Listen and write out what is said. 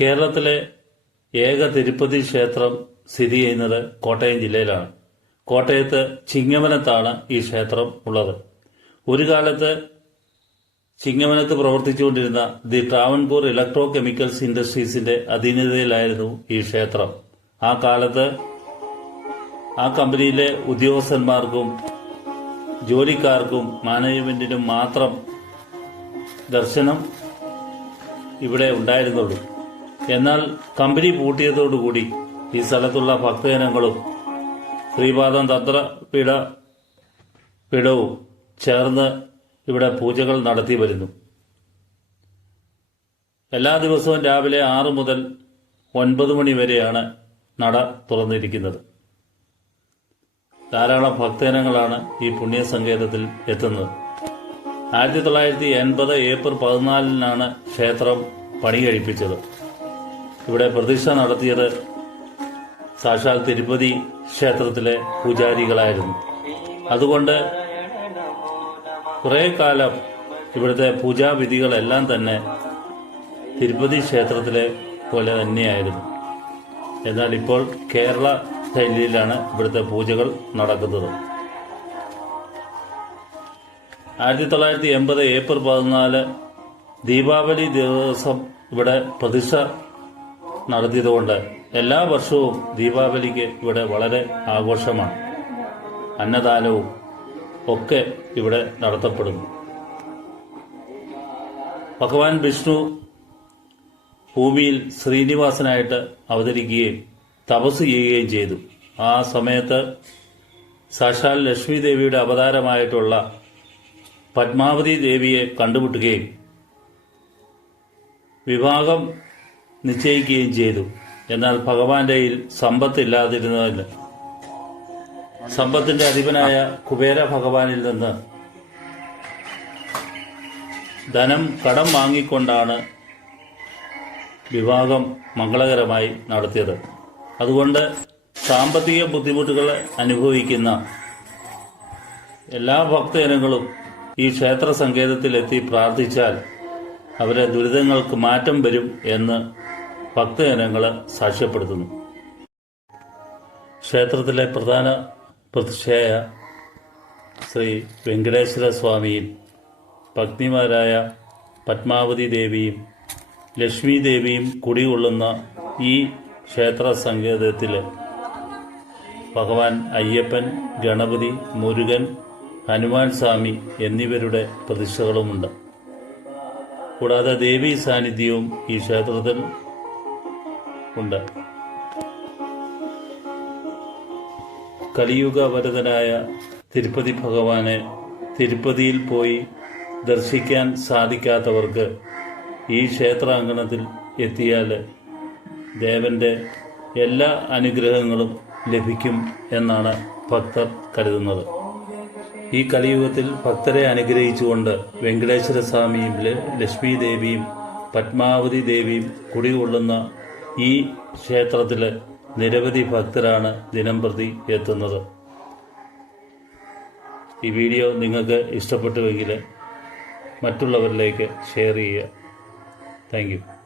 കേരളത്തിലെ ഏക തിരുപ്പതി ക്ഷേത്രം സ്ഥിതി ചെയ്യുന്നത് കോട്ടയം ജില്ലയിലാണ്. കോട്ടയത്ത് ചിങ്ങമനത്താണ് ഈ ക്ഷേത്രം ഉള്ളത്. ഒരു കാലത്ത് ചിങ്ങമനത്ത് പ്രവർത്തിച്ചുകൊണ്ടിരുന്ന ദി ട്രാവൻകൂർ ഇലക്ട്രോ കെമിക്കൽസ് ഇൻഡസ്ട്രീസിന്റെ അധീനതയിലായിരുന്നു ഈ ക്ഷേത്രം. ആ കാലത്ത് ആ കമ്പനിയിലെ ഉദ്യോഗസ്ഥന്മാർക്കും ജോലിക്കാർക്കും മാനേജ്മെന്റിനും മാത്രം ദർശനം ഇവിടെ ഉണ്ടായിരുന്നുള്ളൂ. എന്നാൽ കമ്പനി പൂട്ടിയതോടുകൂടി ഈ സ്ഥലത്തുള്ള ഭക്തജനങ്ങളും ശ്രീപാദം തത്ര പീഠ പീഠവും ചേർന്ന് ഇവിടെ പൂജകൾ നടത്തി വരുന്നു. എല്ലാ ദിവസവും രാവിലെ ആറ് മുതൽ ഒൻപത് മണി വരെയാണ് നട തുറന്നിരിക്കുന്നത്. ധാരാളം ഭക്തജനങ്ങളാണ് ഈ പുണ്യസങ്കേതത്തിൽ എത്തുന്നത്. ആയിരത്തി തൊള്ളായിരത്തി എൺപത് ഏപ്രിൽ പതിനാലിനാണ് ക്ഷേത്രം പണി കഴിപ്പിച്ചത് ഇവിടെ പ്രതിഷ്ഠ നടത്തിയത് സാക്ഷാൽ തിരുപ്പതി ക്ഷേത്രത്തിലെ പൂജാരികളായിരുന്നു. അതുകൊണ്ട് കുറേ കാലം ഇവിടുത്തെ പൂജാവിധികളെല്ലാം തന്നെ തിരുപ്പതി ക്ഷേത്രത്തിലെ പോലെ തന്നെയായിരുന്നു. എന്നാൽ ഇപ്പോൾ കേരള ശൈലിയിലാണ് ഇവിടുത്തെ പൂജകൾ നടക്കുന്നത്. ആയിരത്തി തൊള്ളായിരത്തി എൺപത് ഏപ്രിൽ പതിനാല് ദീപാവലി ദിവസം ഇവിടെ പ്രതിഷ്ഠ നടത്തിയതുകൊണ്ട് എല്ലാ വർഷവും ദീപാവലിക്ക് ഇവിടെ വളരെ ആഘോഷമാണ്. അന്നദാനവും ഒക്കെ ഇവിടെ നടത്തപ്പെടുന്നു. ഭഗവാൻ വിഷ്ണു ഭൂമിയിൽ ശ്രീനിവാസനായിട്ട് അവതരിക്കുകയും തപസ് ചെയ്യുകയും ചെയ്തു. ആ സമയത്ത് സാക്ഷാൽ ലക്ഷ്മി ദേവിയുടെ അവതാരമായിട്ടുള്ള പത്മാവതി ദേവിയെ കണ്ടുമുട്ടുകയും വിവാഹം നിശ്ചയിക്കുകയും ചെയ്തു. എന്നാൽ ഭഗവാന്റെ സമ്പത്തില്ലാതിരുന്നതല്ല. സമ്പത്തിന്റെ അധിപനായ കുബേര ഭഗവാനിൽ നിന്ന് ധനം കടം വാങ്ങിക്കൊണ്ടാണ് വിവാഹം മംഗളകരമായി നടത്തിയത്. അതുകൊണ്ട് സാമ്പത്തിക ബുദ്ധിമുട്ടുകൾ അനുഭവിക്കുന്ന എല്ലാ ഭക്തജനങ്ങളും ഈ ക്ഷേത്ര സങ്കേതത്തിലെത്തി പ്രാർത്ഥിച്ചാൽ അവരെ ദുരിതങ്ങൾക്ക് മാറ്റം വരും എന്ന് ഭക്തജനങ്ങൾ സാക്ഷ്യപ്പെടുത്തുന്നു. ക്ഷേത്രത്തിലെ പ്രധാന പ്രതിഷ്ഠയായ ശ്രീ വെങ്കടേശ്വര സ്വാമിയും പത്നിമാരായ പത്മാവതി ദേവിയും ലക്ഷ്മി ദേവിയും കുടികൊള്ളുന്ന ഈ ക്ഷേത്ര സങ്കേതത്തിൽ ഭഗവാൻ അയ്യപ്പൻ ഗണപതി മുരുകൻ ഹനുമാൻ സ്വാമി എന്നിവരുടെ പ്രതിഷ്ഠകളുമുണ്ട്. കൂടാതെ ദേവീ സാന്നിധ്യവും ഈ ക്ഷേത്രത്തിൽ ഉണ്ട്. കലിയുഗ വരതനായ തിരുപ്പതി ഭഗവാനെ തിരുപ്പതിയിൽ പോയി ദർശിക്കാൻ സാധിക്കാത്തവർക്ക് ഈ ക്ഷേത്രാങ്കണത്തിൽ എത്തിയാൽ ദേവന്റെ എല്ലാ അനുഗ്രഹങ്ങളും ലഭിക്കും എന്നാണ് ഭക്തർ കരുതുന്നത്. ഈ കലിയുഗത്തിൽ ഭക്തരെ അനുഗ്രഹിച്ചുകൊണ്ട് വെങ്കടേശ്വര സ്വാമിയും ലക്ഷ്മി ദേവിയും പത്മാവതി ദേവിയും കുടികൊള്ളുന്ന ഈ ക്ഷേത്രത്തിൽ നിരവധി ഭക്തരാണ് ദിനം പ്രതി എത്തുന്നത്. ഈ വീഡിയോ നിങ്ങൾക്ക് ഇഷ്ടപ്പെട്ടുവെങ്കിൽ മറ്റുള്ളവരിലേക്ക് ഷെയർ ചെയ്യുക. താങ്ക്